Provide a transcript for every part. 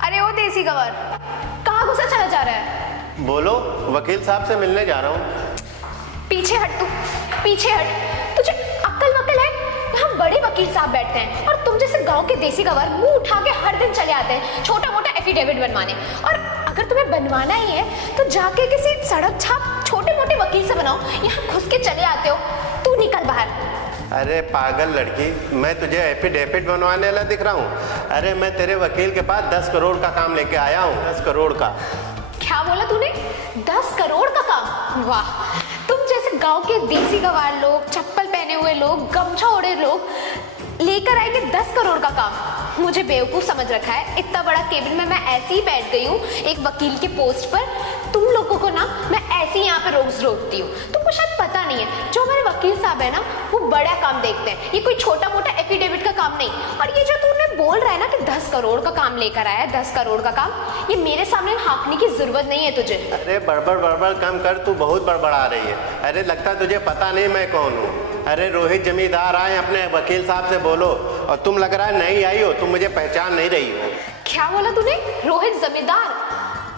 अरे ओ देसी गवर, कहाँ घुसा चला जा रहा है? बोलो, वकील साहब से मिलने जा रहा हूँ। पीछे हट तू, पीछे हट। तुझे अक्ल वक्ल है? यहाँ बड़े वकील साहब बैठते हैं और तुम जैसे गांव के देसी गवर मुंह उठा के हर दिन चले आते हैं छोटा मोटा एफिडेविट बनवाने। और अगर तुम्हें बनवाना ही है तो जाके किसी सड़क छाप छोटे मोटे वकील से बनाओ, यहाँ घुस के चले आते हो। तू निकल बाहर। अरे पागल लड़की, मैं तुझे एफिडेविट बनवाने वाला दिख रहा हूँ? अरे मैं तेरे वकील के पास 10 करोड़ का काम लेके आया हूँ। 10 करोड़ का। क्या बोला तूने? 10 करोड़ का काम? वाह, तुम जैसे गांव के देसी गवार लोग, चप्पल पहने हुए लोग, गमछा ओढ़े लोग लेकर आएंगे 10 करोड़ का काम। मुझे बेवकूफ समझ रखा है। इतना बड़ा केबिन में मैं ऐसे ही बैठ गई हूँ एक वकील के पोस्ट पर। तुम लोगों को ना मैं ऐसे ही यहाँ पे रोज रोकती हूँ। तुमको शायद पता नहीं है, जो हमारे वकील साहब है ना वो बड़ा काम देखते हैं, ये कोई छोटा मोटा एफिडेविट का काम नहीं। और ये जो तूने बोल रहा है ना कि 10 करोड़ का काम लेकर आया है, 10 करोड़ का काम, ये मेरे सामने हाँकने की जरूरत नहीं है तुझे। अरे बड़बड़ कम कर, तू बहुत बड़बड़ा रही है। अरे लगता है तुझे पता नहीं मैं कौन हूँ। अरे रोहित जमींदार आए, अपने वकील साहब से बोलो। और तुम लग रहा है नहीं आई हो, तुम मुझे पहचान नहीं रही हो। क्या बोला तूने? रोहित जमींदार?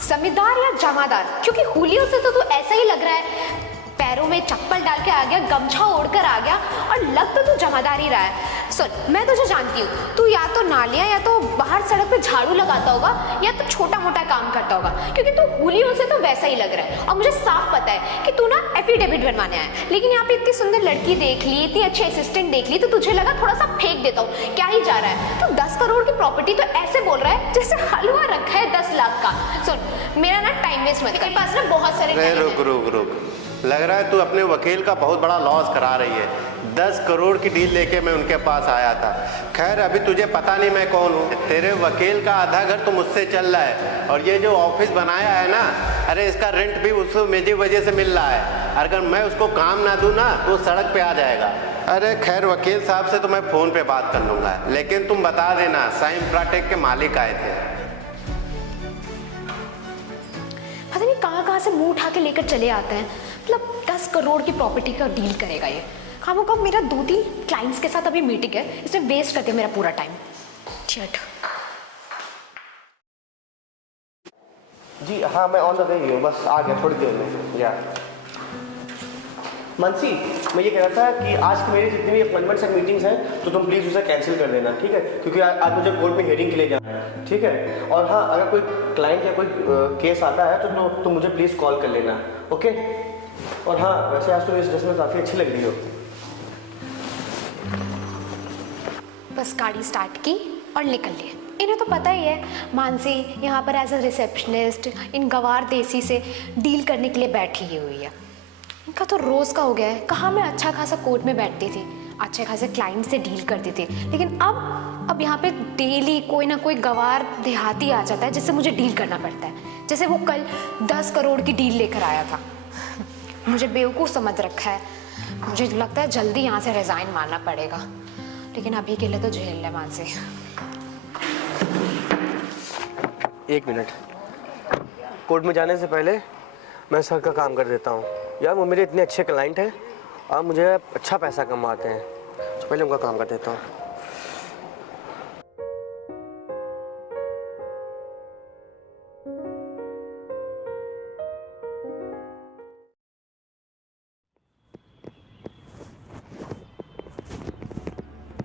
जमींदार या जमादार? क्योंकि हुलियों से तो तू ऐसा ही लग रहा है। पैरों में चप्पल डाल के आ गया, गमछा ओढ़कर आ गया और लग तो तू जमादार ही रहा है। सुन, मैं तुझे जानती हूँ, तू या तो नालियाँ या तो बाहर सड़क पे झाड़ू लगाता होगा या तो छोटा मोटा काम करता होगा, क्योंकि तू हुलियों से तो वैसा ही लग रहा है। और मुझे साफ पता है कि तू ना एफिडेविट बनवाने आया है, लेकिन यहाँ पे इतनी सुंदर लड़की देख ली, इतनी अच्छी असिस्टेंट देख ली, तो तुझे लगा थोड़ा सा फेंक देता हूँ। क्या ही जा रहा है? तो 10 करोड़ की प्रॉपर्टी तो ऐसे बोल रहा है जैसे हलवा रखा है 10 लाख का। सुन, मेरा ना टाइम वेस्ट मत कर, मेरे पास ना बहुत सारे। रुक, लग रहा है तू अपने वकील का बहुत बड़ा लॉस करा रही है। 10 करोड़ की डील लेके मैं उनके पास आया था। खैर, अभी तुझे पता नहीं मैं कौन हूँ। तेरे वकील का आधा घर तो मुझसे चल रहा है, और ये जो ऑफिस बनाया है ना, अरे इसका रेंट भी उसको मेरी वजह से मिल रहा है। अगर मैं उसको काम ना दूँ ना तो सड़क पे आ जाएगा। अरे खैर, वकील साहब से तो मैं फ़ोन पे बात कर लूँगा, लेकिन तुम बता देना साइम प्राटेक के मालिक आए थे। पता नहीं कहाँ से मुंह उठा के लेकर चले आते हैं। मतलब 10 करोड़ की प्रॉपर्टी का डील करेगा ये। खामों का मेरा 2-3 क्लाइंट्स के साथ अभी मीटिंग है, इसमें वेस्ट करते मेरा पूरा टाइम। चट जी हाँ, मैं ऑन द वे ही हूँ, बस आ गया थोड़ी देर में। या मनसी, मैं ये कह रहा था कि आज की मेरी जितनी भी अपॉइंटमेंट्स एंड मीटिंग्स हैं तो तुम प्लीज़ उसे कैंसिल कर देना, ठीक है? क्योंकि आज मुझे कोर्ट में हियरिंग के लिए जाना है, ठीक है? और हाँ, अगर कोई क्लाइंट या कोई केस आता है तो तुम मुझे प्लीज़ कॉल कर लेना, ओके? और हाँ, वैसे आज तो इस ड्रेस में काफ़ी अच्छी लग रही हो। बस गाड़ी स्टार्ट की और निकल लिए। इन्हें तो पता ही है मानसी यहाँ पर एज अ रिसेप्शनिस्ट इन गवार देसी से डील करने के लिए बैठी ही हुई है। इनका तो रोज़ का हो गया है। कहाँ मैं अच्छा खासा कोर्ट में बैठती थी, अच्छे खासे क्लाइंट से डील करती थी, लेकिन अब यहाँ पे डेली कोई ना कोई गवार देहाती आ जाता है जिससे मुझे डील करना पड़ता है। जैसे वो कल 10 करोड़ की डील लेकर आया था। मुझे बेवकूफ़ समझ रखा है। मुझे लगता है जल्दी यहाँ से रिज़ाइन मारना पड़ेगा, लेकिन अभी के लिए तो झेल ले मानसी। 1 मिनट, कोर्ट में जाने से पहले मैं सर का काम कर देता हूँ। यार वो मेरे इतने अच्छे क्लाइंट हैं और मुझे अच्छा पैसा कमाते हैं, तो पहले उनका काम कर देता हूँ।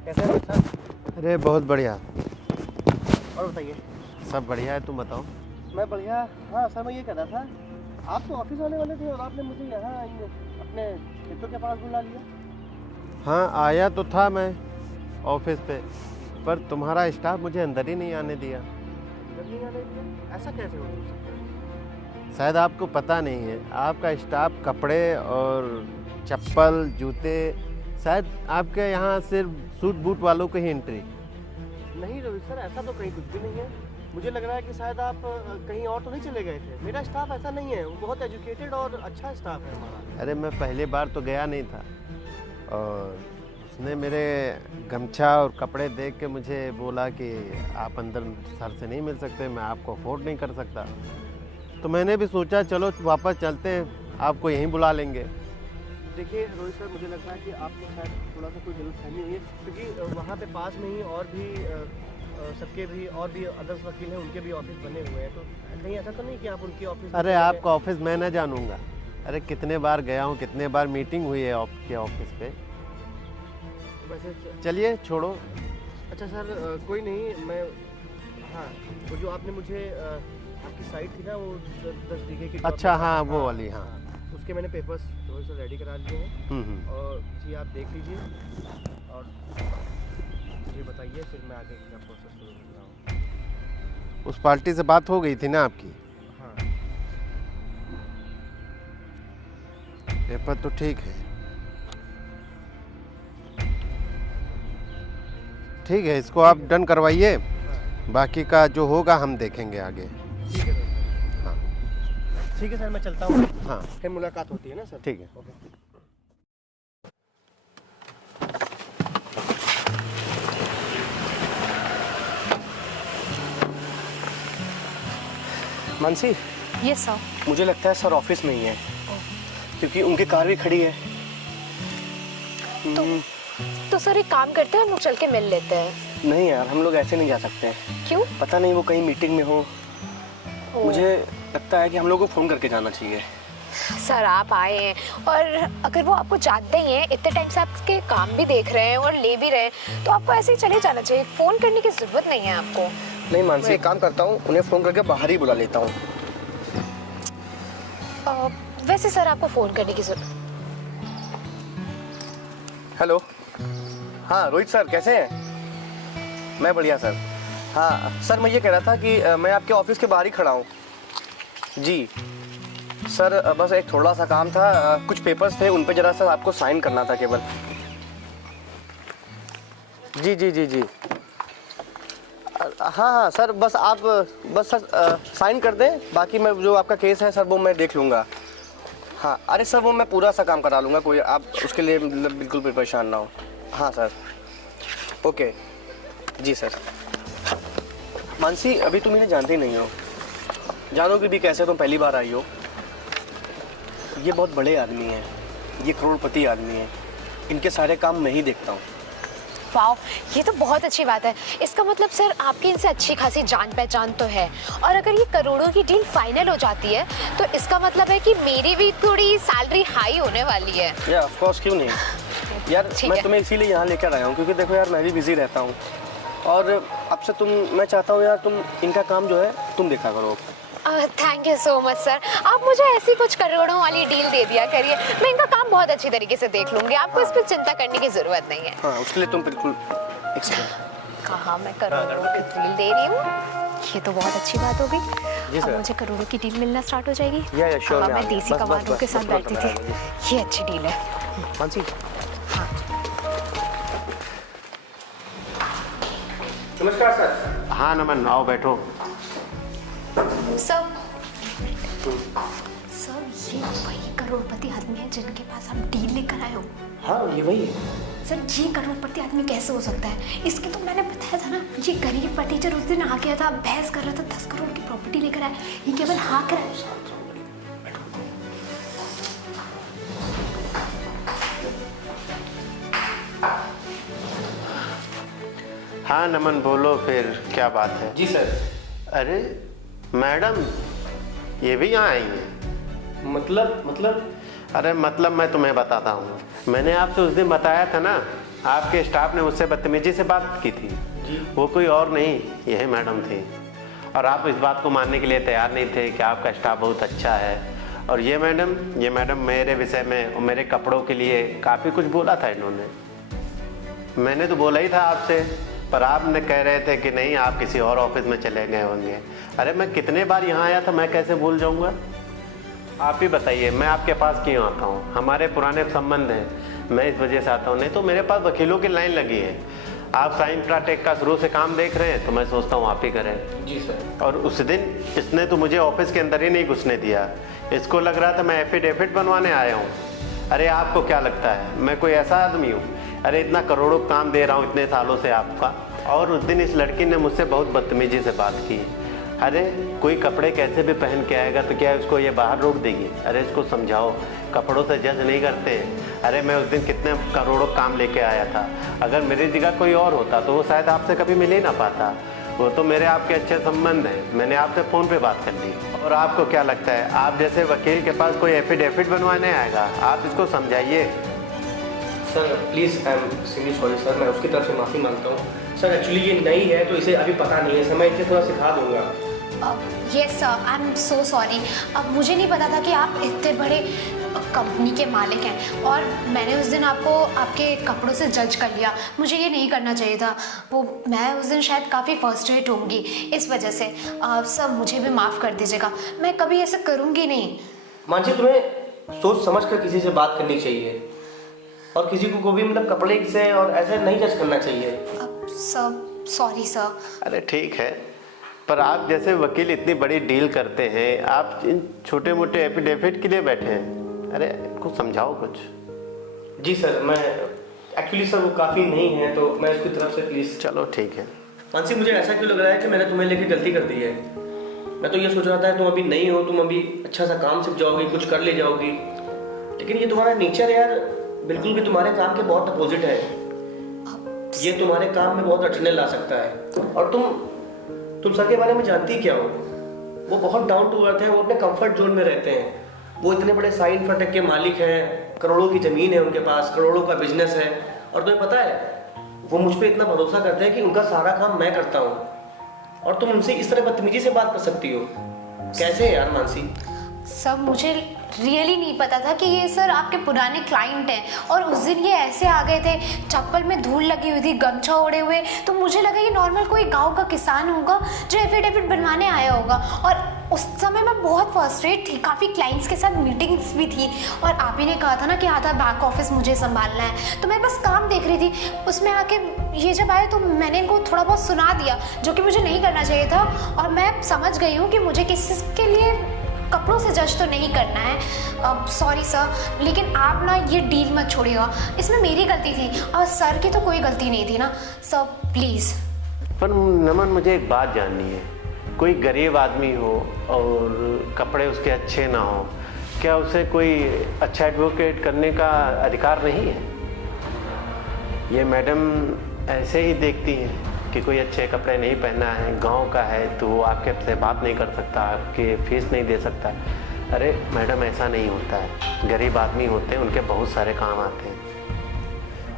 कैसे हैं सर? अरे बहुत बढ़िया। और बताइए। सब बढ़िया है, तुम बताओ। मैं बढ़िया। हाँ सर, मैं ये कह रहा था, आप तो ऑफिस आने वाले थे और आपने मुझे यहाँ अपने खेतों के पास बुला लिया। हाँ, आया तो था मैं ऑफिस पे, पर तुम्हारा स्टाफ मुझे अंदर ही नहीं आने दिया। अंदर नहीं आने दिया? ऐसा कैसे हो सकता है? शायद आपको पता नहीं है, आपका स्टाफ कपड़े और चप्पल जूते, शायद आपके यहाँ सिर्फ सूट बूट वालों को ही एंट्री। नहीं रोहित सर, ऐसा तो कहीं कुछ भी नहीं है। मुझे लग रहा है कि शायद आप कहीं और तो नहीं चले गए थे। मेरा स्टाफ ऐसा नहीं है, वो बहुत एजुकेटेड और अच्छा स्टाफ है हमारा। अरे मैं पहली बार तो गया नहीं था, और उसने मेरे गमछा और कपड़े देख के मुझे बोला कि आप अंदर सर से नहीं मिल सकते, मैं आपको अफोर्ड नहीं कर सकता। तो मैंने भी सोचा चलो वापस चलते हैं, आपको यहीं बुला लेंगे। देखिए रोहित सर, मुझे लगता है कि आपको शायद थोड़ा सा कोई गलतफहमी हुई है, क्योंकि वहाँ पे पास में ही और भी सबके भी और भी अदर्स वकील हैं, उनके भी ऑफिस बने हुए हैं, तो कहीं ऐसा तो नहीं कि आप उनके ऑफिस अरे आपका ऑफिस मैं ना जानूंगा। अरे कितने बार गया हूँ, कितने बार मीटिंग हुई है आपके ऑफिस पे। वैसे चलिए छोड़ो। अच्छा सर, कोई नहीं, मैं हाँ वो जो आपने मुझे आपकी साइट थी ना, वो 10 बीघे की अच्छा हाँ वो वाली हाँ। उसके मैंने पेपर्स थोड़े से रेडी करा लिए हैं, और जी आप देख लीजिए और ये बताइए, फिर मैं आगे का प्रोसेस शुरू कर रहा हूँ। उस पार्टी से बात हो गई थी ना आपकी? हाँ पेपर तो ठीक है, ठीक है, इसको आप डन करवाइए, बाकी का जो होगा हम देखेंगे आगे। ठीक है सर। हाँ ठीक है सर, मैं चलता हूँ। हाँ फिर मुलाकात होती है ना सर? ठीक है। ओके। Mansi, yes sir. मुझे लगता है सर ऑफिस में ही है, क्योंकि उनकी कार भी खड़ी है। तो सर एक काम करते हैं, हम लोग चल के मिल लेते हैं। नहीं यार, हम लोग ऐसे नहीं जा सकते। क्यों? पता नहीं वो कहीं मीटिंग में हो। मुझे लगता है कि हम लोग को फ़ोन करके जाना चाहिए। सर आप आए हैं, और अगर वो आपको जानते ही हैं, इतने टाइम से आपके काम भी देख रहे हैं और ले भी रहे हैं, तो आपको ऐसे ही चले जाना चाहिए। फ़ोन करने की ज़रूरत नहीं है आपको। नहीं मानसी, एक काम करता हूँ, उन्हें फ़ोन करके बाहर ही बुला लेता हूँ। वैसे सर आपको फ़ोन करने की ज़रूरत। हेलो, हाँ रोहित सर, कैसे हैं? मैं बढ़िया सर। हाँ सर, मैं ये कह रहा था कि मैं आपके ऑफिस के बाहर ही खड़ा हूँ। जी सर, बस एक थोड़ा सा काम था, कुछ पेपर्स थे, उन पे ज़रा सा आपको साइन करना था केवल। जी जी जी जी हाँ हाँ सर, बस आप बस सर साइन कर दें, बाकी मैं जो आपका केस है सर वो मैं देख लूँगा। हाँ अरे सर, वो मैं पूरा सा काम करा लूँगा, कोई आप उसके लिए मतलब बिल्कुल भी परेशान ना हो। हाँ सर, ओके जी सर। मानसी, अभी तुम इन्हें जानते ही नहीं हो, जानोगे भी कैसे, तुम पहली बार आई हो। ये बहुत बड़े आदमी हैं, ये करोड़पति आदमी हैं, इनके सारे काम मैं ही देखता हूँ। वाह, ये तो बहुत अच्छी बात है। इसका मतलब सर आपकी इनसे अच्छी खासी जान पहचान तो है, और अगर ये करोड़ों की डील फाइनल हो जाती है तो इसका मतलब है कि मेरी भी थोड़ी सैलरी हाई होने वाली है। या ऑफ कोर्स, क्यों नहीं यार। मैं तुम्हें इसीलिए यहाँ लेकर आया हूँ, क्योंकि देखो यार, मैं भी बिजी रहता हूँ, और अब से मैं चाहता हूँ यार, तुम इनका काम जो है तुम देखा करो। Thank you so much sir. आप मुझे ऐसी कुछ करोड़ों वाली डील दे दिया करिए, मैं इनका काम बहुत अच्छी तरीके से देख लूँगी। आपको इस पर चिंता करने की ज़रूरत नहीं है। हाँ, उसके लिए तुम बिल्कुल कहाँ मैं करोड़ों की डील दे रही हूँ, ये तो बहुत अच्छी बात हो गई। अब मुझे करोड़ों की डील मिलना स्टार्ट हो जाएगी। sure, मैं देसी कमांडरों के साथ बैठती थी, ये अच्छी डील है। मानसी, नमस्कार सर। हाँ नमन, आओ बैठो। सर ये वही करोड़पति आदमी है जिनके पास आप डील लेकर आए हो? हाँ ये वही है सर। ये करोड़पति आदमी कैसे हो सकता है? इसकी तो मैंने बताया था ना, ये गरीब फटीचर उस दिन आ गया था, बहस कर रहा था, 10 करोड़ की प्रॉपर्टी लेकर आया, ये केवल हाँ कर। हाँ नमन बोलो, फिर क्या बात है? जी सर। अरे मैडम, ये भी यहाँ आई हैं? मतलब अरे मतलब मैं तुम्हें बताता हूँ। मैंने आपसे उस दिन बताया था ना, आपके स्टाफ ने मुझसे बदतमीजी से बात की थी। वो कोई और नहीं, यही मैडम थी, और आप इस बात को मानने के लिए तैयार नहीं थे कि आपका स्टाफ बहुत अच्छा है। और ये मैडम मेरे विषय में और मेरे कपड़ों के लिए काफ़ी कुछ बोला था इन्होंने। मैंने तो बोला ही था आपसे, पर आपने कह रहे थे कि नहीं, आप किसी और ऑफिस में चले गए होंगे। अरे मैं कितने बार यहाँ आया था, मैं कैसे भूल जाऊँगा? आप ही बताइए, मैं आपके पास क्यों आता हूँ? हमारे पुराने संबंध हैं, मैं इस वजह से आता हूँ। नहीं तो मेरे पास वकीलों की लाइन लगी है। आप साइन इंफ्राटेक का शुरू से काम देख रहे हैं, तो मैं सोचता हूँ आप ही करें। जी सर। और उस दिन इसने तो मुझे ऑफिस के अंदर ही नहीं घुसने दिया। इसको लग रहा था मैं एफिडेविट बनवाने आया हूँ। अरे आपको क्या लगता है मैं कोई ऐसा आदमी हूँ? अरे इतना करोड़ों काम दे रहा हूँ इतने सालों से आपका। और उस दिन इस लड़की ने मुझसे बहुत बदतमीजी से बात की। अरे कोई कपड़े कैसे भी पहन के आएगा तो क्या उसको ये बाहर रोक देगी? अरे इसको समझाओ, कपड़ों से जज नहीं करते हैं। अरे मैं उस दिन कितने करोड़ों काम लेके आया था, अगर मेरी जगह कोई और होता तो वो शायद आपसे कभी मिल ही ना पाता। वो तो मेरे आपके अच्छे संबंध हैं, मैंने आपसे फ़ोन पे बात कर ली। और आपको क्या लगता है आप जैसे वकील के पास कोई एफिडेविट बनवाने आएगा? आप इसको समझाइए। Sir please, I am extremely sorry sir, मैं उसकी तरफ से माफ़ी मांगता हूँ। सर एक्चुअली ये नई है तो इसे अभी पता नहीं है सर, मैं इसे थोड़ा सिखा दूँगा। Yes sir, I am so sorry. अब मुझे नहीं पता था कि आप इतने बड़े कंपनी के मालिक हैं, और मैंने उस दिन आपको आपके कपड़ों से जज कर लिया। मुझे ये नहीं करना चाहिए था। वो मैं उस दिन शायद काफ़ी फ्रस्ट्रेट होंगी इस वजह से। सर मुझे भी माफ़ कर दीजिएगा, मैं कभी ऐसा करूँगी नहीं। मानसी, तुम्हें सोच समझ कर किसी से बात करनी चाहिए, और किसी को भी मतलब कपड़े से और ऐसे नहीं जज करना चाहिए। अब सर सॉरी सर। अरे ठीक है, पर आप जैसे वकील इतनी बड़ी डील करते हैं, आप इन छोटे मोटे एफिडेविट के लिए बैठे हैं। अरे कुछ समझाओ कुछ। जी सर, मैं एक्चुअली सर वो काफ़ी नहीं है तो मैं उसकी तरफ से प्लीज़। चलो ठीक है। मानसी, मुझे ऐसा क्यों लग रहा है कि मैंने तुम्हें लेके गलती कर दी है? मैं तो ये सोच रहा था तुम अभी नहीं हो, तुम अभी अच्छा सा काम सीख जाओगी, कुछ कर ले जाओगी, लेकिन ये तुम्हारा नेचर है यार, बिल्कुल भी तुम्हारे काम के बहुत अपोजिट है। ये तुम्हारे काम में बहुत अड़चने ला सकता है। और तुम सर के बारे में जानती क्या हो? वो बहुत डाउन टू अर्थ है, वो अपने कंफर्ट जोन में रहते हैं। वो इतने बड़े साइन इंफ्राटेक के मालिक हैं, करोड़ों की ज़मीन है उनके पास, करोड़ों का बिजनेस है, और तुम्हें पता है वो मुझ पर इतना भरोसा करते हैं कि उनका सारा काम मैं करता हूँ, और तुम उनसे इस तरह बदतमीजी से बात कर सकती हो? कैसे यार मानसी? सर मुझे रियली नहीं पता था कि ये सर आपके पुराने क्लाइंट हैं, और उस दिन ये ऐसे आ गए थे, चप्पल में धूल लगी हुई थी, गमछा ओढ़े हुए, तो मुझे लगा ये नॉर्मल कोई गांव का किसान होगा जो एफिडेविट बनवाने आया होगा। और उस समय मैं बहुत फ्रस्ट्रेट थी, काफ़ी क्लाइंट्स के साथ मीटिंग्स भी थी, और आप ही ने कहा था ना कि आधा बैक ऑफिस मुझे संभालना है, तो मैं बस काम देख रही थी। उसमें आके ये जब आए तो मैंने इनको थोड़ा बहुत सुना दिया, जो कि मुझे नहीं करना चाहिए था, और मैं समझ गई हूँ कि मुझे किसी के लिए कपड़ों से जज तो नहीं करना है। अब सॉरी सर, लेकिन आप ना ये डील मत छोड़िएगा, इसमें मेरी गलती थी और सर की तो कोई गलती नहीं थी ना सर, प्लीज़। पर नमन, मुझे एक बात जाननी है, कोई गरीब आदमी हो और कपड़े उसके अच्छे ना हो, क्या उसे कोई अच्छा एडवोकेट करने का अधिकार नहीं है? ये मैडम ऐसे ही देखती हैं कि कोई अच्छे कपड़े नहीं पहना है, गांव का है, तो वो आपके से बात नहीं कर सकता, आपके फीस नहीं दे सकता। अरे मैडम, ऐसा नहीं होता है। गरीब आदमी होते हैं, उनके बहुत सारे काम आते हैं,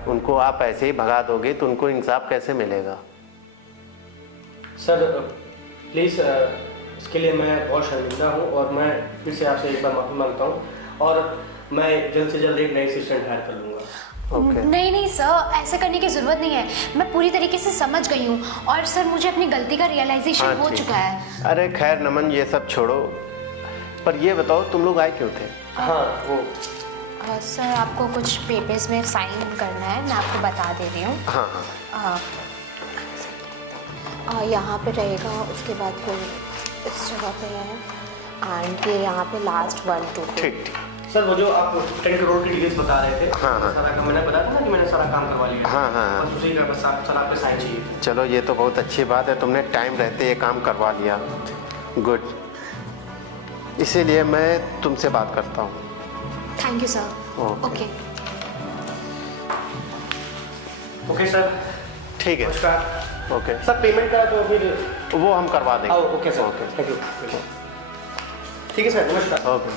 उनको आप ऐसे ही भगा दोगे तो उनको इंसाफ कैसे मिलेगा? सर प्लीज़, इसके लिए मैं बहुत शर्मिंदा हूँ, और मैं फिर से आपसे एक बार माफ़ी मांगता हूँ, और मैं जल्द से जल्द एक नई असिस्टेंट हायर कर लूँगा। Okay. नहीं सर, ऐसा करने की ज़रूरत नहीं है, मैं पूरी तरीके से समझ गई हूँ, और सर मुझे अपनी गलती का रियलाइजेशन हो चुका है। अरे खैर नमन, ये सब छोड़ो, पर ये बताओ तुम लोग आए क्यों थे? हाँ वो सर आपको कुछ पेपर्स में साइन करना है, मैं आपको बता दे रही हूँ। हाँ हाँ, यहाँ पे रहेगा, उसके बाद फिर इस जगह पे है, एंड ये यहाँ पे लास्ट 1 2 ठीक ठीक। सर, वो जो आप 10 करोड़ की डिटेल्स बता रहे थे, हाँ, हाँ। सारा काम मैंने बताया था ना कि मैंने सारा काम करवा लिया। हाँ, हाँ। बस उसी का बस सर आपके साइन चाहिए। चलो ये तो बहुत अच्छी बात है, तुमने टाइम रहते ये काम करवा लिया, गुड। इसीलिए मैं तुमसे बात करता हूँ। Thank you sir. Okay okay sir, ठीक है, नमस्कार। ओके सर पेमेंट का तो फिर वो हम करवा देंगे। Okay sir, okay thank you. ठीक है सर, नमस्कार। ओके।